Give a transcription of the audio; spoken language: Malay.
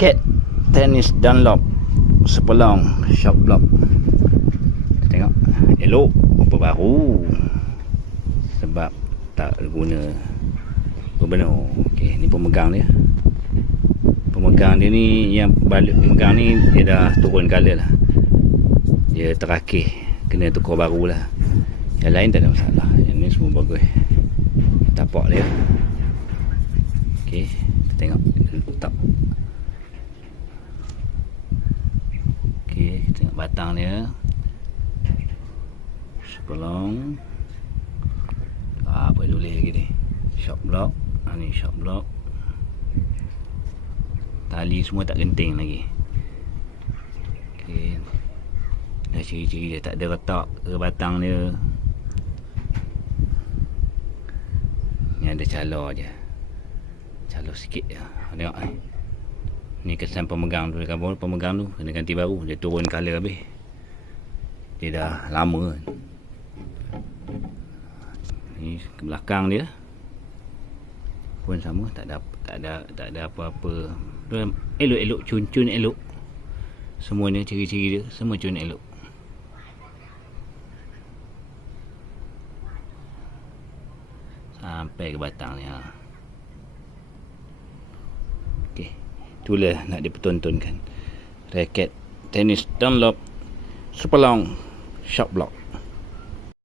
raket tenis Dunlop sepelong shock block. Tengok elok, apa baru, sebab tak guna benar. Okey, ni pemegang dia. Pemegang dia ni, yang balik pemegang ni dia dah turun color lah. Dia terakhir kena tukar baru lah. Yang lain tak ada masalah. Yang ni semua bagus. Tapak dia. Okey, kita tengok letak. Okey, kita tengok batang dia. Sepelong. Apa tulis lagi ni? Shock block. Ni shock block. Tali semua tak genting lagi. Okey. Dah ciri-ciri dia tak ada retak ke batang dia. Ni ada calor je. Calor sikit je. Tengok ni. Ni kesan pemegang tu. Pemegang tu kena ganti baru. Dia turun color habis. Dia dah lama kan. Ni ke belakang dia pun sama, tak ada apa-apa. Elok-elok, cun-cun elok. Semuanya ciri-ciri dia semua cun elok. Sampai ke batang ni. Okey, itulah nak dipertontonkan raket tenis Dunlop sepelong shock block.